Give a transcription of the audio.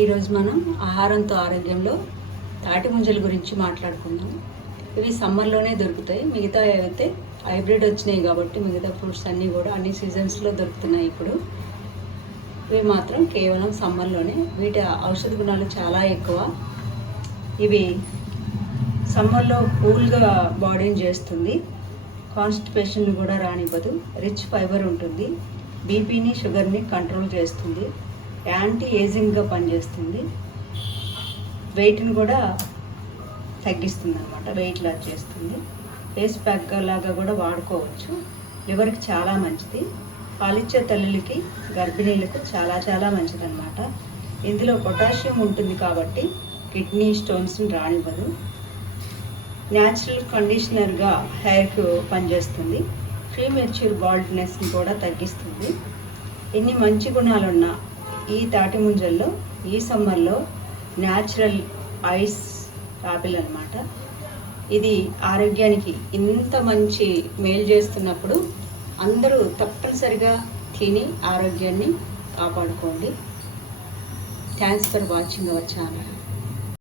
ఈరోజు మనం ఆహారంతో ఆరోగ్యంలో తాటి ముంజల గురించి మాట్లాడుకుందాం. ఇవి సమ్మర్లోనే దొరుకుతాయి. మిగతా అయితే హైబ్రిడ్ వచ్చినాయి కాబట్టి మిగతా ఫ్రూట్స్ అన్నీ కూడా అన్ని సీజన్స్లో దొరుకుతున్నాయి. ఇప్పుడు ఇవి మాత్రం కేవలం సమ్మర్లోనే. వీటి ఔషధ గుణాలు చాలా ఎక్కువ. ఇవి సమ్మర్లో కూల్గా బాడీని చేస్తుంది, కాన్స్టిపేషన్ కూడా రానివ్వదు, రిచ్ ఫైబర్ ఉంటుంది, బీపీని షుగర్ని కంట్రోల్ చేస్తుంది, యాంటీ ఏజింగ్గా పనిచేస్తుంది, వెయిట్ని కూడా తగ్గిస్తుంది అన్నమాట, వెయిట్ లాస్ చేస్తుంది, ఫేస్ ప్యాక్ లాగా కూడా వాడుకోవచ్చు, లివర్కి చాలా మంచిది, పాలిచ్చే తల్లులకి గర్భిణీలకు చాలా చాలా మంచిది అన్నమాట. ఇందులో పొటాషియం ఉంటుంది కాబట్టి కిడ్నీ స్టోన్స్ని రానివ్వదు, న్యాచురల్ కండిషనర్గా హెయిర్కు పనిచేస్తుంది, ప్రీమెచ్యూర్ బాల్డ్నెస్ని కూడా తగ్గిస్తుంది. ఇన్ని మంచి గుణాలున్న ఈ తాటి ముంజల్లో ఈ సమ్మర్లో న్యాచురల్ ఐస్ యాపిల్ అన్నమాట. ఇది ఆరోగ్యానికి ఇంత మంచి మేలు చేస్తున్నప్పుడు అందరూ తప్పనిసరిగా తిని ఆరోగ్యాన్ని కాపాడుకోండి. Thanks for watching our channel.